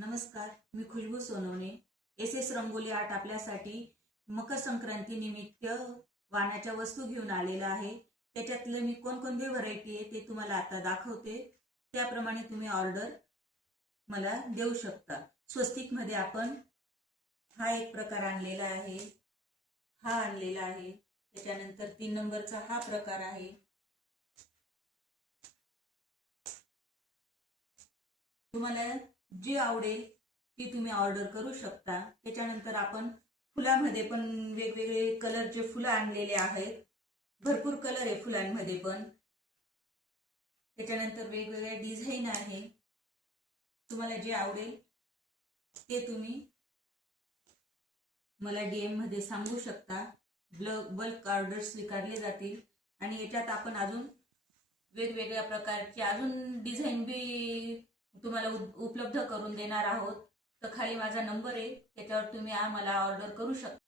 नमस्कार, मी Khushboo Sonawane. S rangoli art आपल्यासाठी मकर संक्रांती निमित्त वाणाच्या वस्तू घेऊन आलेला आहे. त्याच्यातले मी कोणकोणती व्हरायटी आहे ते तुम्हाला आता दाखवते. त्याप्रमाणे तुम्ही ऑर्डर मला देऊ शकता. स्वस्तिक मध्ये आपण हा एक प्रकार आणलेला आहे, हा आणलेला आहे. त्याच्यानंतर 3 नंबरचा हा प्रकार आहे. तुम्हाला जे आवडेल ती तुम्ही ऑर्डर करू शकता. त्याच्यानंतर आपण फुलामध्ये पण वेगवेगळे कलरचे फुलं आणलेले आहेत. भरपूर कलर आहे फुलांमध्ये पण. त्याच्यानंतर वेगवेगळे डिझाईन आहे. तुम्हाला जे आवडेल ते तुम्ही मला DM मध्ये सांगू शकता. बल्क ऑर्डर स्वीकारले जातील आणि याच्यात आपण अजून वेगवेगळ्या प्रकारचे अजून डिझाईन बी तुम्हाला उपलब्ध करून देणार आहोत. तर खाली माझा नंबर आहे, त्याच्यावर तुम्ही आम्हाला ऑर्डर करू शकता.